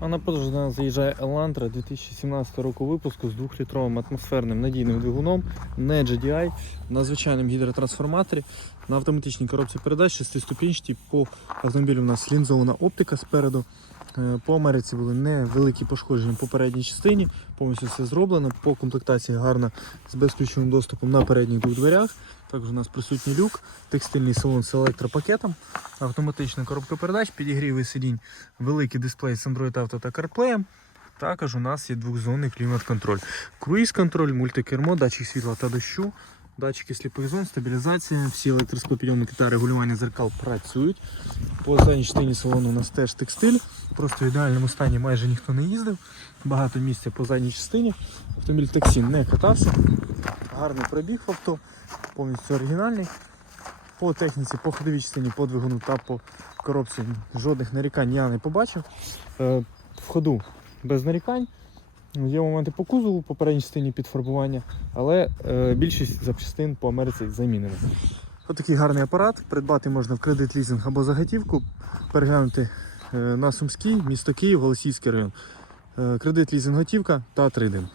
А на продаж до нас заїжджає Elantra 2017 року випуску з 2-літровим атмосферним надійним двигуном, не GDI, на звичайному гідротрансформаторі, на автоматичній коробці передач 6 По автомобілю у нас лінзована оптика спереду. Е, По Америці були невеликі пошкодження по передній частині, повністю все зроблено. По комплектації гарна з безключовим доступом на передніх двох дверях. Також у нас присутній люк, текстильний салон з електропакетом, автоматична коробка передач, підігрівий сидінь, великий дисплей з Android Auto та CarPlay. Також у нас є двохзонний клімат-контроль. Круїз-контроль, мультикермо, датчик світла та дощу, датчики сліпих зон, стабілізація, всі електросклопідйомники та регулювання зеркал працюють. По задній частині салону у нас теж текстиль. Просто в ідеальному стані майже ніхто не їздив. Багато місця по задній частині. Автомобіль таксі не катався. Гарний пробіг авто, повністю оригінальний. По техніці, по ходовій частині, по двигуну та по коробці жодних нарікань я не побачив. Е, В ходу без нарікань. Є моменти по кузову, по передній частині підфарбування, але е, більшість запчастин по Америці замінені. Отакий гарний апарат. Придбати можна в кредит лізинг або за готівку. Переглянути е, на Сумський, місто Київ, Голосійський район. Е, Кредит лізинг готівка та трейдинг.